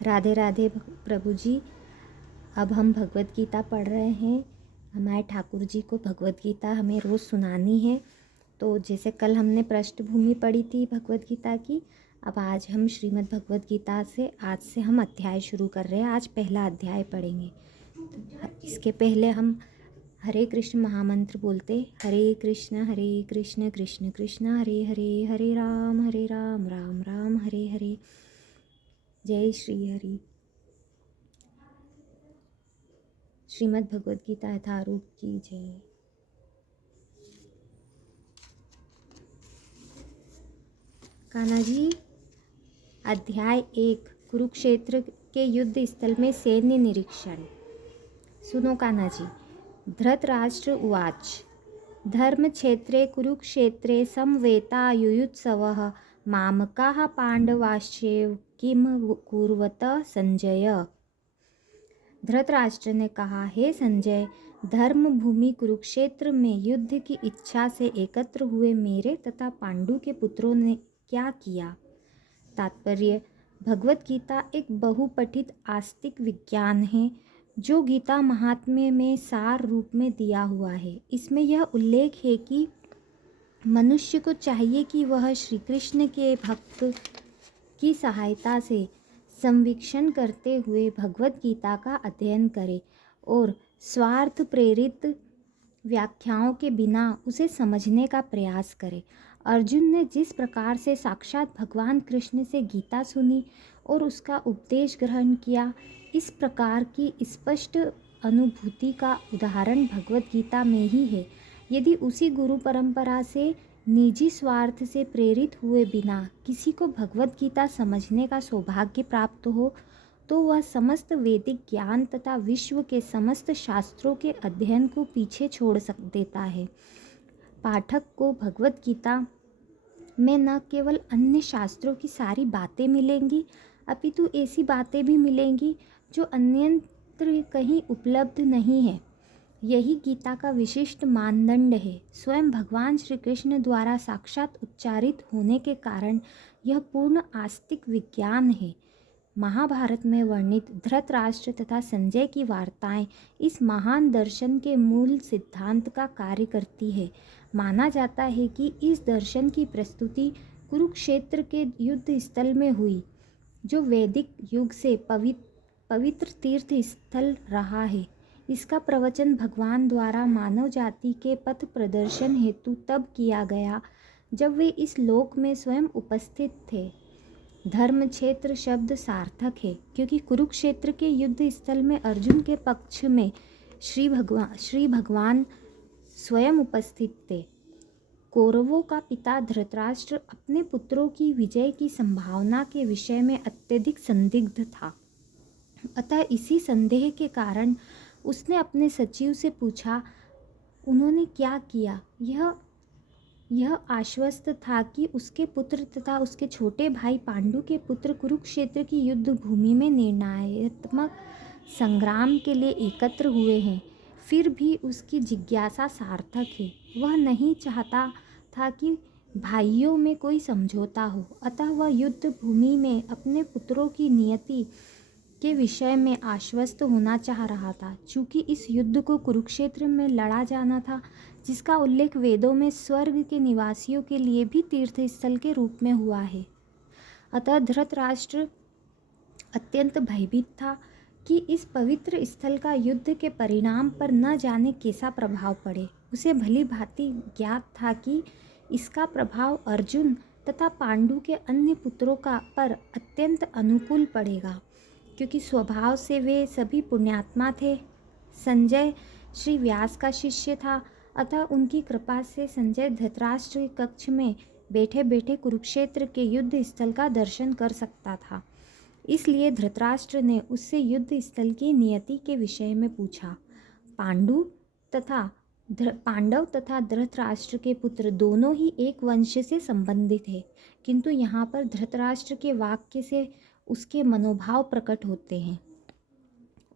राधे राधे प्रभु जी। अब हम भगवत गीता पढ़ रहे हैं। हमारे ठाकुर जी को भगवत गीता हमें रोज़ सुनानी है। तो जैसे कल हमने पृष्ठभूमि पढ़ी थी भगवत गीता की, अब आज हम श्रीमद् भगवत गीता से आज से हम अध्याय शुरू कर रहे हैं। आज पहला अध्याय पढ़ेंगे। तो इसके पहले हम हरे कृष्ण महामंत्र बोलते। हरे कृष्ण कृष्ण कृष्ण हरे हरे, हरे राम राम राम हरे हरे। जय श्री हरि। श्रीमद् भगवत गीता यथारूप की जय। कान्हा जी, अध्याय 1 कुरुक्षेत्र के युद्ध स्थल में सैन्य निरीक्षण। सुनो कान्हा जी। धृतराष्ट्र उवाच। धर्मक्षेत्रे कुरुक्षेत्रे समवेता युयुत्सवः मामकाः पांडवाश्चैव किम कुर्वत संजय। धृतराष्ट्र ने कहा, हे संजय, धर्म भूमि कुरुक्षेत्र में युद्ध की इच्छा से एकत्र हुए मेरे तथा पांडु के पुत्रों ने क्या किया। तात्पर्य, भगवत गीता एक बहुपठित आस्तिक विज्ञान है जो गीता महात्म्य में सार रूप में दिया हुआ है। इसमें यह उल्लेख है कि मनुष्य को चाहिए कि वह श्री कृष्ण के भक्त की सहायता से संवीक्षण करते हुए भगवत गीता का अध्ययन करे और स्वार्थ प्रेरित व्याख्याओं के बिना उसे समझने का प्रयास करे। अर्जुन ने जिस प्रकार से साक्षात भगवान कृष्ण से गीता सुनी और उसका उपदेश ग्रहण किया, इस प्रकार की स्पष्ट अनुभूति का उदाहरण भगवत गीता में ही है। यदि उसी गुरु परंपरा से निजी स्वार्थ से प्रेरित हुए बिना किसी को भगवत गीता समझने का सौभाग्य प्राप्त हो तो वह समस्त वैदिक ज्ञान तथा विश्व के समस्त शास्त्रों के अध्ययन को पीछे छोड़ देता है। पाठक को भगवत गीता में न केवल अन्य शास्त्रों की सारी बातें मिलेंगी, अपितु ऐसी बातें भी मिलेंगी जो अन्यत्र कहीं उपलब्ध नहीं है। यही गीता का विशिष्ट मानदंड है। स्वयं भगवान श्री कृष्ण द्वारा साक्षात उच्चारित होने के कारण यह पूर्ण आस्तिक विज्ञान है। महाभारत में वर्णित धृतराष्ट्र तथा संजय की वार्ताएं इस महान दर्शन के मूल सिद्धांत का कार्य करती है। माना जाता है कि इस दर्शन की प्रस्तुति कुरुक्षेत्र के युद्ध स्थल में हुई, जो वैदिक युग से पवित्र तीर्थ स्थल रहा है। इसका प्रवचन भगवान द्वारा मानव जाति के पथ प्रदर्शन हेतु तब किया गया जब वे इस लोक में स्वयं उपस्थित थे। धर्म क्षेत्र शब्द सार्थक है क्योंकि कुरुक्षेत्र के युद्ध स्थल में अर्जुन के पक्ष में श्री भगवान स्वयं उपस्थित थे। कौरवों का पिता धृतराष्ट्र अपने पुत्रों की विजय की संभावना के विषय में अत्यधिक संदिग्ध था। अतः इसी संदेह के कारण उसने अपने सचिव से पूछा, उन्होंने क्या किया। यह आश्वस्त था कि उसके पुत्र तथा उसके छोटे भाई पांडु के पुत्र कुरुक्षेत्र की युद्ध भूमि में निर्णयात्मक संग्राम के लिए एकत्र हुए हैं। फिर भी उसकी जिज्ञासा सार्थक है। वह नहीं चाहता था कि भाइयों में कोई समझौता हो, अतः वह युद्ध भूमि में अपने पुत्रों की नियति के विषय में आश्वस्त होना चाह रहा था। चूँकि इस युद्ध को कुरुक्षेत्र में लड़ा जाना था, जिसका उल्लेख वेदों में स्वर्ग के निवासियों के लिए भी तीर्थ स्थल के रूप में हुआ है, अतः धृतराष्ट्र अत्यंत भयभीत था कि इस पवित्र स्थल का युद्ध के परिणाम पर न जाने कैसा प्रभाव पड़े। उसे भली भांति ज्ञात था कि इसका प्रभाव अर्जुन तथा पांडु के अन्य पुत्रों पर अत्यंत अनुकूल पड़ेगा, क्योंकि स्वभाव से वे सभी पुण्यात्मा थे। संजय श्री व्यास का शिष्य था, अतः उनकी कृपा से संजय धृतराष्ट्र के कक्ष में बैठे बैठे कुरुक्षेत्र के युद्ध स्थल का दर्शन कर सकता था। इसलिए धृतराष्ट्र ने उससे युद्ध स्थल की नियति के विषय में पूछा। पांडव तथा धृतराष्ट्र के पुत्र दोनों ही एक वंश से संबंधित है, किंतु यहाँ पर धृतराष्ट्र के वाक्य से उसके मनोभाव प्रकट होते हैं।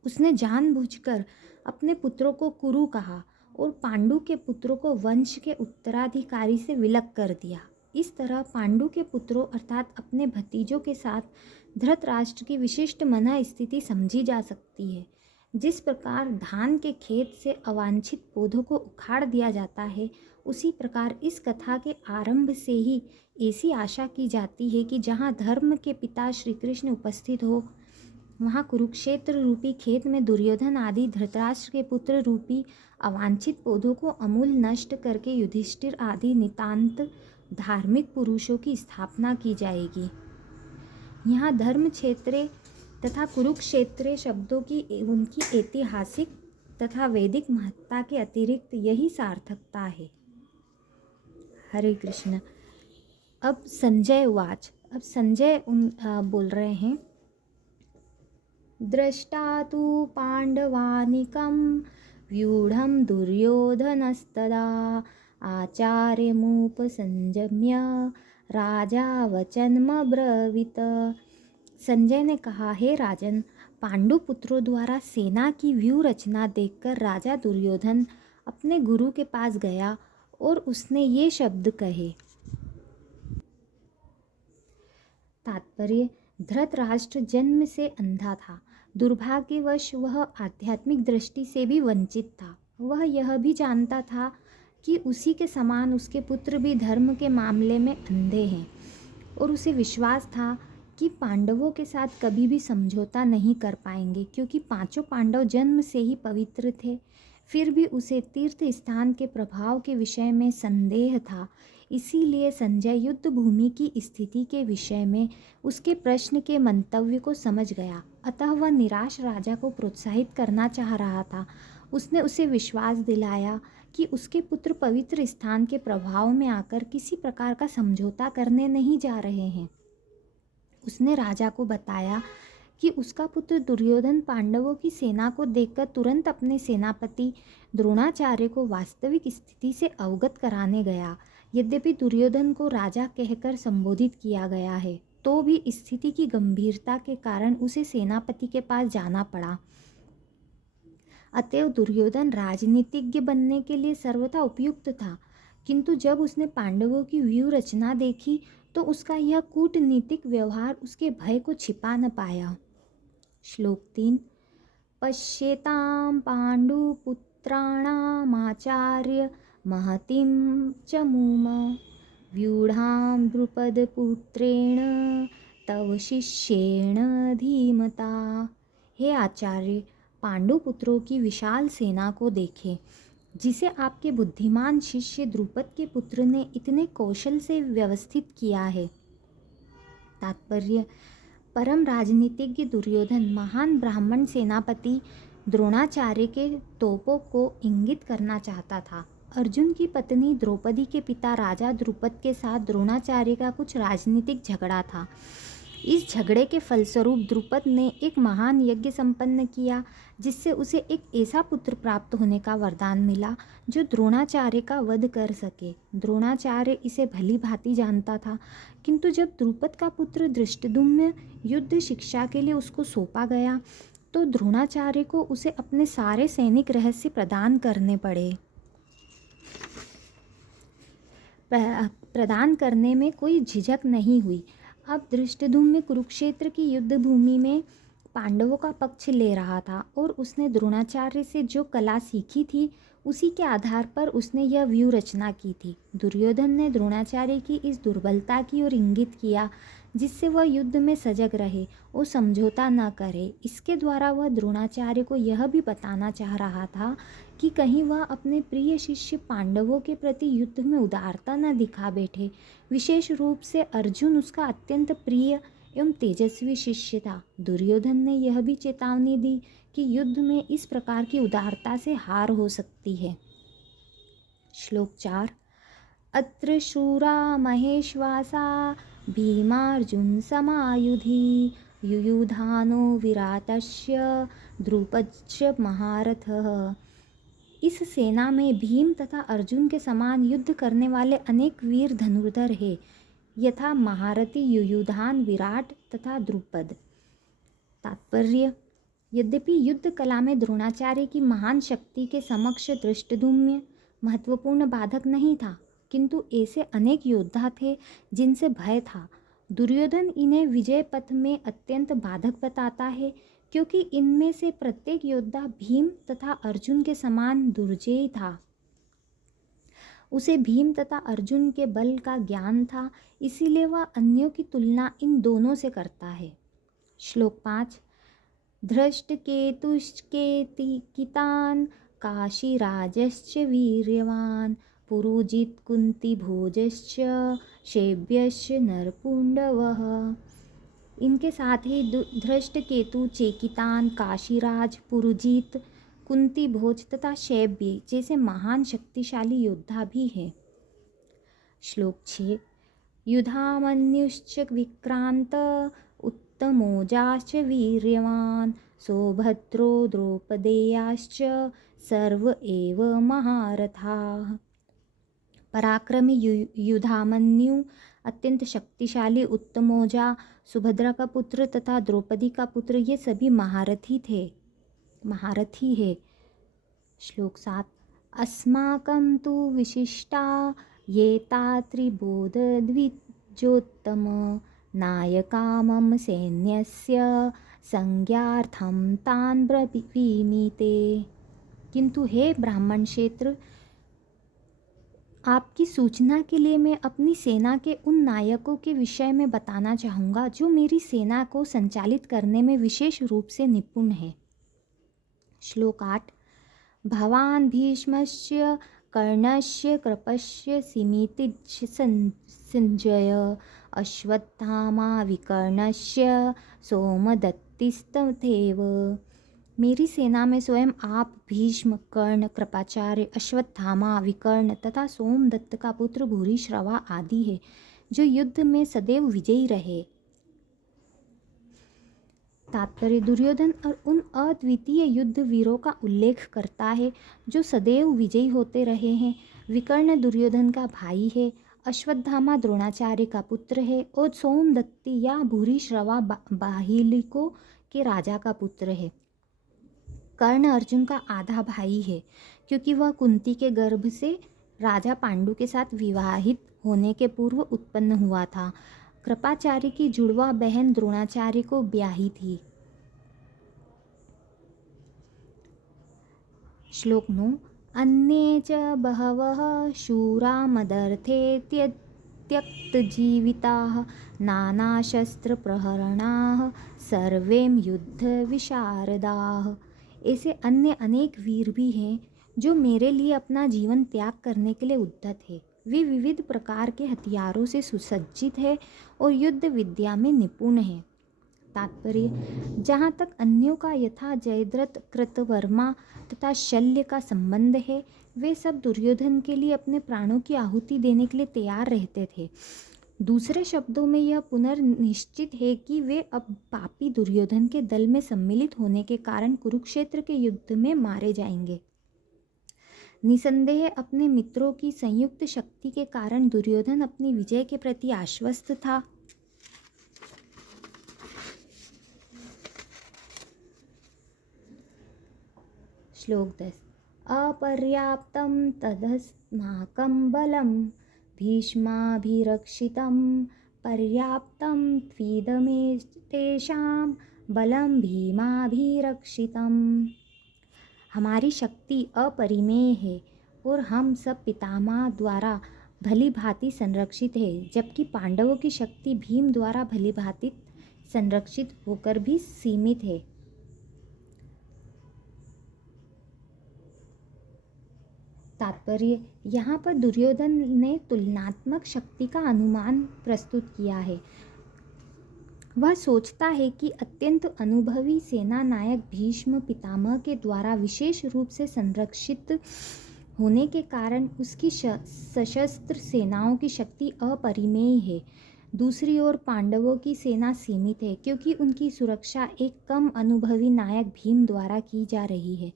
उसने जानबूझकर अपने पुत्रों को कुरु कहा और पांडु के पुत्रों को वंश के उत्तराधिकारी से विलग कर दिया। इस तरह पांडु के पुत्रों अर्थात अपने भतीजों के साथ धृतराष्ट्र की विशिष्ट मन स्थिति समझी जा सकती है। जिस प्रकार धान के खेत से अवांछित पौधों को उखाड़ दिया जाता है, उसी प्रकार इस कथा के आरंभ से ही ऐसी आशा की जाती है कि जहाँ धर्म के पिता श्री कृष्ण उपस्थित हो, वहाँ कुरुक्षेत्र रूपी खेत में दुर्योधन आदि धृतराष्ट्र के पुत्र रूपी अवांछित पौधों को अमूल नष्ट करके युधिष्ठिर आदि नितांत धार्मिक पुरुषों की स्थापना की जाएगी। यहाँ धर्म क्षेत्रे तथा कुरुक्षेत्र शब्दों की उनकी ऐतिहासिक तथा वैदिक महत्ता के अतिरिक्त यही सार्थकता है। हरे कृष्ण। अब संजय वाच। अब संजय बोल रहे हैं। दृष्टा तु पांडवानिकं व्यूढ़ं दुर्योधनस्तदा आचार्यमुपसंजम्य राजा वचनमब्रवीत। संजय ने कहा, हे राजन, पांडु पुत्रों द्वारा सेना की व्यूह रचना देखकर राजा दुर्योधन अपने गुरु के पास गया और उसने ये शब्द कहे। तात्पर्य, धृतराष्ट्र जन्म से अंधा था। दुर्भाग्यवश वह आध्यात्मिक दृष्टि से भी वंचित था। वह यह भी जानता था कि उसी के समान उसके पुत्र भी धर्म के मामले में अंधे हैं, और उसे विश्वास था कि पांडवों के साथ कभी भी समझौता नहीं कर पाएंगे, क्योंकि पांचों पांडव जन्म से ही पवित्र थे। फिर भी उसे तीर्थ स्थान के प्रभाव के विषय में संदेह था। इसीलिए संजय युद्ध भूमि की स्थिति के विषय में उसके प्रश्न के मंतव्य को समझ गया। अतः वह निराश राजा को प्रोत्साहित करना चाह रहा था। उसने उसे विश्वास दिलाया कि उसके पुत्र पवित्र स्थान के प्रभाव में आकर किसी प्रकार का समझौता करने नहीं जा रहे हैं। उसने राजा को बताया कि उसका पुत्र दुर्योधन पांडवों की सेना को देखकर तुरंत अपने सेनापति द्रोणाचार्य को वास्तविक स्थिति से अवगत कराने गया। यद्यपि दुर्योधन को राजा कहकर संबोधित किया गया है, तो भी स्थिति की गंभीरता के कारण उसे सेनापति के पास जाना पड़ा। अतएव दुर्योधन राजनीतिज्ञ बनने के लिए सर्वथा उपयुक्त था, किंतु जब उसने पांडवों की व्यूह रचना देखी तो उसका यह कूटनीतिक व्यवहार उसके भय को छिपा न पाया। श्लोक 3। पश्येतां पाण्डुपुत्राणामाचार्य महतीं च मूम व्यूढ़ां द्रुपदपुत्रेण तव शिष्येण धीमता। हे आचार्य, पांडुपुत्रों की विशाल सेना को देखें, जिसे आपके बुद्धिमान शिष्य द्रुपद के पुत्र ने इतने कौशल से व्यवस्थित किया है। तात्पर्य, परम राजनीतिज्ञ दुर्योधन महान ब्राह्मण सेनापति द्रोणाचार्य के तोपों को इंगित करना चाहता था। अर्जुन की पत्नी द्रौपदी के पिता राजा द्रुपद के साथ द्रोणाचार्य का कुछ राजनीतिक झगड़ा था। इस झगड़े के फलस्वरूप द्रुपद ने एक महान यज्ञ संपन्न किया, जिससे उसे एक ऐसा पुत्र प्राप्त होने का वरदान मिला जो द्रोणाचार्य का वध कर सके। द्रोणाचार्य इसे भली भांति जानता था, किंतु जब द्रुपद का पुत्र धृष्टद्युम्न युद्ध शिक्षा के लिए उसको सौंपा गया, तो द्रोणाचार्य को उसे अपने सारे सैनिक रहस्य प्रदान करने पड़े। प्रदान करने में कोई झिझक नहीं हुई। अब धृष्टद्युम्न कुरुक्षेत्र की युद्ध भूमि में पांडवों का पक्ष ले रहा था, और उसने द्रोणाचार्य से जो कला सीखी थी उसी के आधार पर उसने यह व्यूह रचना की थी। दुर्योधन ने द्रोणाचार्य की इस दुर्बलता की ओर इंगित किया, जिससे वह युद्ध में सजग रहे और समझौता न करे। इसके द्वारा वह द्रोणाचार्य को यह भी बताना चाह रहा था कि कहीं वह अपने प्रिय शिष्य पांडवों के प्रति युद्ध में उदारता न दिखा बैठे। विशेष रूप से अर्जुन उसका अत्यंत प्रिय एवं तेजस्वी शिष्य था। दुर्योधन ने यह भी चेतावनी दी कि युद्ध में इस प्रकार की उदारता से हार हो सकती है। श्लोक 4। अत्र शूरा महेश्वासा भीमार्जुन समायुधि युयुधानो विराटस्य द्रुपदश्च महारथः। इस सेना में भीम तथा अर्जुन के समान युद्ध करने वाले अनेक वीर धनुर्धर हैं, यथा महारथी युयुधान, विराट तथा द्रुपद। तात्पर्य, यद्यपि युद्ध कला में द्रोणाचार्य की महान शक्ति के समक्ष धृष्टद्युम्न महत्वपूर्ण बाधक नहीं था, किंतु ऐसे अनेक योद्धा थे जिनसे भय था। दुर्योधन इन्हें विजय पथ में अत्यंत बाधक बताता है, क्योंकि इनमें से प्रत्येक योद्धा भीम तथा अर्जुन के समान दुर्जेय था। उसे भीम तथा अर्जुन के बल का ज्ञान था, इसीलिए वह अन्यों की तुलना इन दोनों से करता है। श्लोक 5। धृष्टकेतुश्चेकितान् काशीराजश्च वीर्यवान् पुरुजित् कुन्तीभोजश्च शैब्यश्च नरपुण्डवः। इनके साथ ही धृष्टकेतु, चेकितान, काशीराज, पुरुजित, कुंती भोज तथा शैब्य जैसे महान शक्तिशाली योद्धा भी हैं। श्लोक 6। युधामन्युश्च विक्रांत उत्तमोजाश्च वीर्यवान् सौभद्रो द्रौपदेयाश्च सर्व एव महारथाः। पराक्रमी युधामन्यु, अत्यंत शक्तिशाली उत्तमोजा, सुभद्रा का पुत्र तथा द्रौपदी का पुत्र, ये सभी महारथी है। श्लोक 7। अस्माकं तु विशिष्टा ये त्रिबोध द्विजोत्तम नायका मम सैन्यस्य संज्ञार्थं तान् ब्रवीमीते। किंतु हे ब्राह्मण क्षेत्र, आपकी सूचना के लिए मैं अपनी सेना के उन नायकों के विषय में बताना चाहूँगा जो मेरी सेना को संचालित करने में विशेष रूप से निपुण है। श्लोक 8। भवान् भीष्मस्य कर्णस्य कृपस्य सिमितिच्छ संजय अश्वत्थामा विकर्णस्य सोमदत्तिस्तथैव। मेरी सेना में स्वयं आप, भीष्म, कर्ण, कृपाचार्य, अश्वत्थामा, विकर्ण तथा सोमदत्त का पुत्र भूरिश्रवा आदि है, जो युद्ध में सदैव विजयी रहे। तात्पर्य: दुर्योधन और उन अद्वितीय युद्ध वीरों का उल्लेख करता है जो सदैव विजयी होते रहे हैं। विकर्ण दुर्योधन का भाई है, अश्वत्थामा द्रोणाचार्य का पुत्र है और सोमदत्ती या भूरिश्रवा बाहिलिकों के राजा का पुत्र है। कर्ण अर्जुन का आधा भाई है, क्योंकि वह कुंती के गर्भ से राजा पांडु के साथ विवाहित होने के पूर्व उत्पन्न हुआ था। कृपाचार्य की जुड़वा बहन द्रोणाचार्य को ब्याही थी। श्लोक 9। अन्ये च बहवः शूरा मदर्थे त्यक्तजीविताः नानाशस्त्रप्रहरणाः सर्वे युद्धविशारदाः। ऐसे अन्य अनेक वीर भी हैं जो मेरे लिए अपना जीवन त्याग करने के लिए उद्यत है। वे विविध प्रकार के हथियारों से सुसज्जित है और युद्ध विद्या में निपुण है। तात्पर्य: जहाँ तक अन्यों का यथा जयद्रथ, कृतवर्मा तथा शल्य का संबंध है, वे सब दुर्योधन के लिए अपने प्राणों की आहुति देने के लिए तैयार रहते थे। दूसरे शब्दों में यह पुनर्निश्चित है कि वे अब पापी दुर्योधन के दल में सम्मिलित होने के कारण कुरुक्षेत्र के युद्ध में मारे जाएंगे। निसंदेह अपने मित्रों की संयुक्त शक्ति के कारण दुर्योधन अपनी विजय के प्रति आश्वस्त था। श्लोक 10। अपर्याप्तं तदस्माकं बलं भीष्माभिरक्षितं पर्याप्तं त्विदमेतेषां बलं भीमाभिरक्षितं। हमारी शक्ति अपरिमेय है और हम सब पितामह द्वारा भली भांति संरक्षित है, जबकि पांडवों की शक्ति भीम द्वारा भली भांति संरक्षित होकर भी सीमित है। तात्पर्य: यहाँ पर दुर्योधन ने तुलनात्मक शक्ति का अनुमान प्रस्तुत किया है। वह सोचता है कि अत्यंत अनुभवी सेना नायक भीष्म पितामह के द्वारा विशेष रूप से संरक्षित होने के कारण उसकी सशस्त्र सेनाओं की शक्ति अपरिमेय है। दूसरी ओर पांडवों की सेना सीमित है, क्योंकि उनकी सुरक्षा एक कम अनुभवी नायक भीम द्वारा की जा रही है,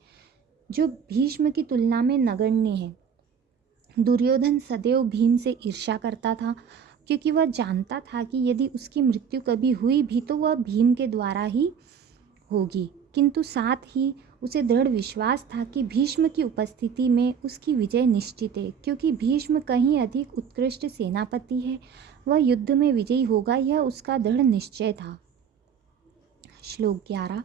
जो भीष्म की तुलना में नगण्य है। दुर्योधन सदैव भीम से ईर्ष्या करता था, क्योंकि वह जानता था कि यदि उसकी मृत्यु कभी हुई भी तो वह भीम के द्वारा ही होगी, किंतु साथ ही उसे दृढ़ विश्वास था कि भीष्म की उपस्थिति में उसकी विजय निश्चित है, क्योंकि भीष्म कहीं अधिक उत्कृष्ट सेनापति है। वह युद्ध में विजयी होगा, यह उसका दृढ़ निश्चय था। श्लोक 11।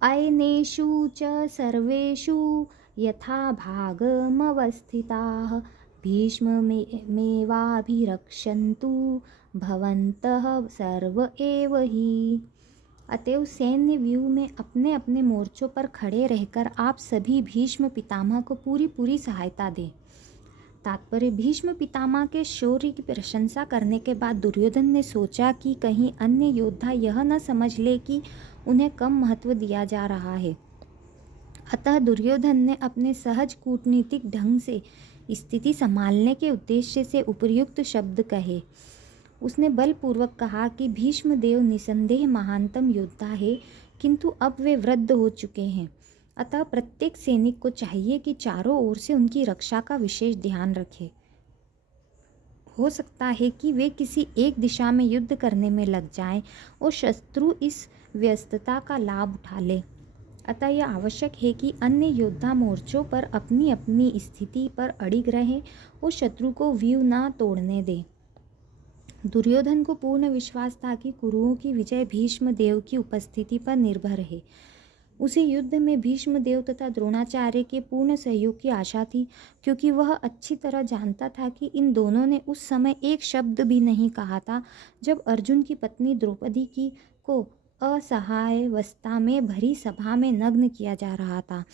अयनेषु च सर्वेषु यथा भागमवस्थिताः भीष्ममेवाभिरक्षन्तु भवन्तः सर्व एव हि। अतएव सैन्य व्यूह में अपने अपने मोर्चों पर खड़े रहकर आप सभी भीष्म पितामह को पूरी पूरी सहायता दें। तात्पर्य, भीष्म पितामह के शौर्य की प्रशंसा करने के बाद दुर्योधन ने सोचा कि कहीं अन्य योद्धा यह न समझ ले कि उन्हें कम महत्व दिया जा रहा है। अतः दुर्योधन ने अपने सहज कूटनीतिक ढंग से स्थिति संभालने के उद्देश्य से उपर्युक्त शब्द कहे। उसने बलपूर्वक कहा कि भीष्मदेव निसंदेह महानतम योद्धा है, किंतु अब वे वृद्ध हो चुके हैं। अतः प्रत्येक सैनिक को चाहिए कि चारों ओर से उनकी रक्षा का विशेष ध्यान रखे। हो सकता है कि वे किसी एक दिशा में युद्ध करने में लग जाएं और शत्रु इस व्यस्तता का लाभ उठा ले। अतः यह आवश्यक है कि अन्य योद्धा मोर्चों पर अपनी अपनी स्थिति पर अडिग रहें और शत्रु को व्यूह न तोड़ने दें। दुर्योधन को पूर्ण विश्वास था कि कुरुओं की विजय भीष्म देव की उपस्थिति पर निर्भर है। उसे युद्ध में भीष्म देव तथा द्रोणाचार्य के पूर्ण सहयोग की आशा थी, क्योंकि वह अच्छी तरह जानता था कि इन दोनों ने उस समय एक शब्द भी नहीं कहा था जब अर्जुन की पत्नी द्रौपदी की को असहायावस्था में भरी सभा में नग्न किया जा रहा था,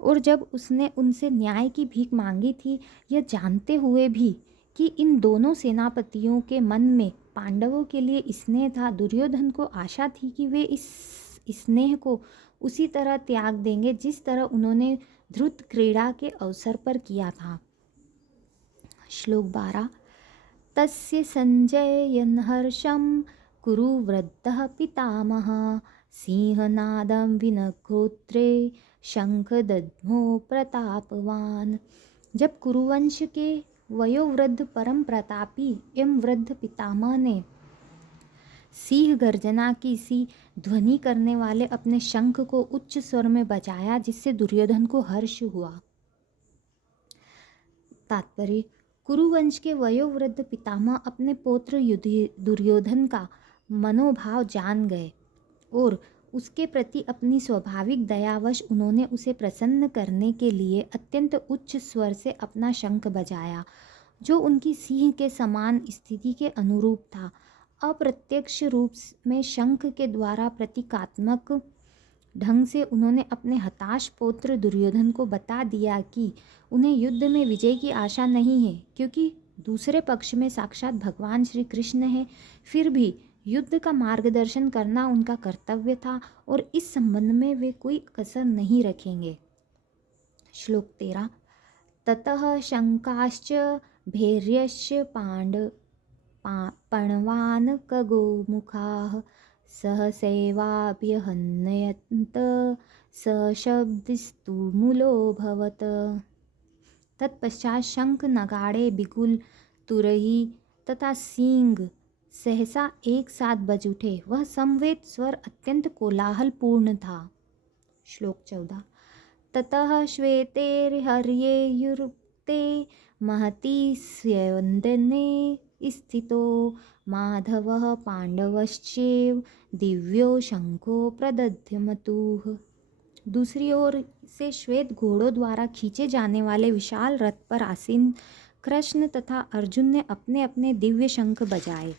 और जब उसने उनसे न्याय की भीख मांगी थी, यह जानते हुए भी कि इन दोनों सेनापतियों के मन में पांडवों के लिए स्नेह था। दुर्योधन को आशा थी कि वे इस स्नेह को उसी तरह त्याग देंगे जिस तरह उन्होंने ध्रुत क्रीड़ा के अवसर पर किया था। श्लोक 12। तस्य संजयन् हर्षं कुरु वृद्धः पितामहः सिंहनादं विनक्रोत्रे शंखदद्मो प्रतापवान। जब कुरुवंश के वयोवृद्ध परम प्रतापी एवं वृद्ध पितामह ने सिंह गर्जना की सी ध्वनि करने वाले अपने शंख को उच्च स्वर में बजाया, जिससे दुर्योधन को हर्ष हुआ। तात्पर्य, कुरुवंश के वयोवृद्ध पितामह अपने पौत्र दुर्योधन का मनोभाव जान गए और उसके प्रति अपनी स्वाभाविक दयावश उन्होंने उसे प्रसन्न करने के लिए अत्यंत उच्च स्वर से अपना शंख बजाया, जो उनकी सिंह के समान स्थिति के अनुरूप था। अप्रत्यक्ष रूप में शंख के द्वारा प्रतीकात्मक ढंग से उन्होंने अपने हताश पौत्र दुर्योधन को बता दिया कि उन्हें युद्ध में विजय की आशा नहीं है, क्योंकि दूसरे पक्ष में साक्षात भगवान श्री कृष्ण है। फिर भी युद्ध का मार्गदर्शन करना उनका कर्तव्य था और इस संबंध में वे कोई कसर नहीं रखेंगे। श्लोक 13। ततः शंकाश्च भैर्यश्च पणवान् खगोमुखाः सहसैवाभ्यहन्यन्त सशब्दस्तुमुलोऽभवत्। तत्पश्चात शंख, नगाड़े, बिगुल, तुरही तथा सींग सहसा एक साथ बज उठे। वह समवेत स्वर अत्यंत कोलाहलपूर्ण था। श्लोक 14। ततः श्वेतैर्हर्यैर्युक्ते महती स्यन्दने स्थितो माधवः पांडवश्चैव दिव्यो शंखो प्रदध्यमतुः। दूसरी ओर से श्वेत घोड़ों द्वारा खींचे जाने वाले विशाल रथ पर आसीन कृष्ण तथा अर्जुन ने अपने अपने दिव्य शंख बजाए।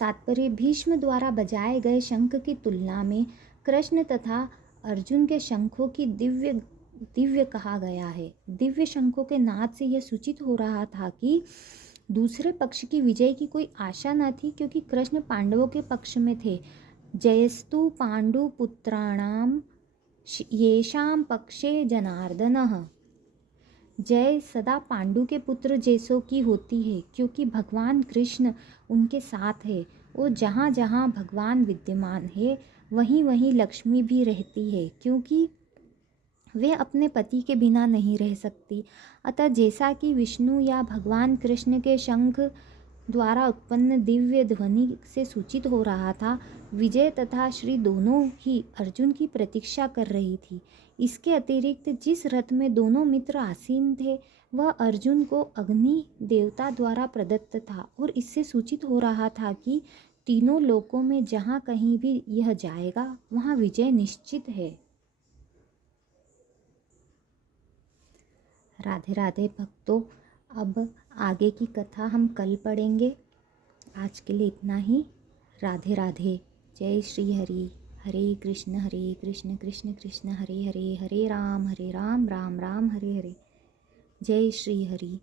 तात्पर्य, भीष्म द्वारा बजाए गए शंख की तुलना में कृष्ण तथा अर्जुन के शंखों की दिव्य कहा गया है। दिव्य शंखों के नाद से यह सूचित हो रहा था कि दूसरे पक्ष की विजय की कोई आशा न थी, क्योंकि कृष्ण पांडवों के पक्ष में थे। जयस्तु पांडुपुत्राणाम येषां पक्षे जनार्दनः। जय सदा पांडु के पुत्र जैसों की होती है, क्योंकि भगवान कृष्ण उनके साथ है, और जहाँ जहाँ भगवान विद्यमान है वहीं वहीं लक्ष्मी भी रहती है, क्योंकि वे अपने पति के बिना नहीं रह सकती। अतः जैसा कि विष्णु या भगवान कृष्ण के शंख द्वारा उत्पन्न दिव्य ध्वनि से सूचित हो रहा था, विजय तथा श्री दोनों ही अर्जुन की प्रतीक्षा कर रही थी। इसके अतिरिक्त जिस रथ में दोनों मित्र आसीन थे वह अर्जुन को अग्नि देवता द्वारा प्रदत्त था और इससे सूचित हो रहा था कि तीनों लोकों में जहाँ कहीं भी यह जाएगा वहाँ विजय निश्चित है। राधे राधे भक्तों, अब आगे की कथा हम कल पढ़ेंगे। आज के लिए इतना ही। राधे राधे। जय श्री हरि। हरे कृष्ण कृष्ण कृष्ण हरे हरे, हरे राम राम राम हरे हरे। जय श्री हरि।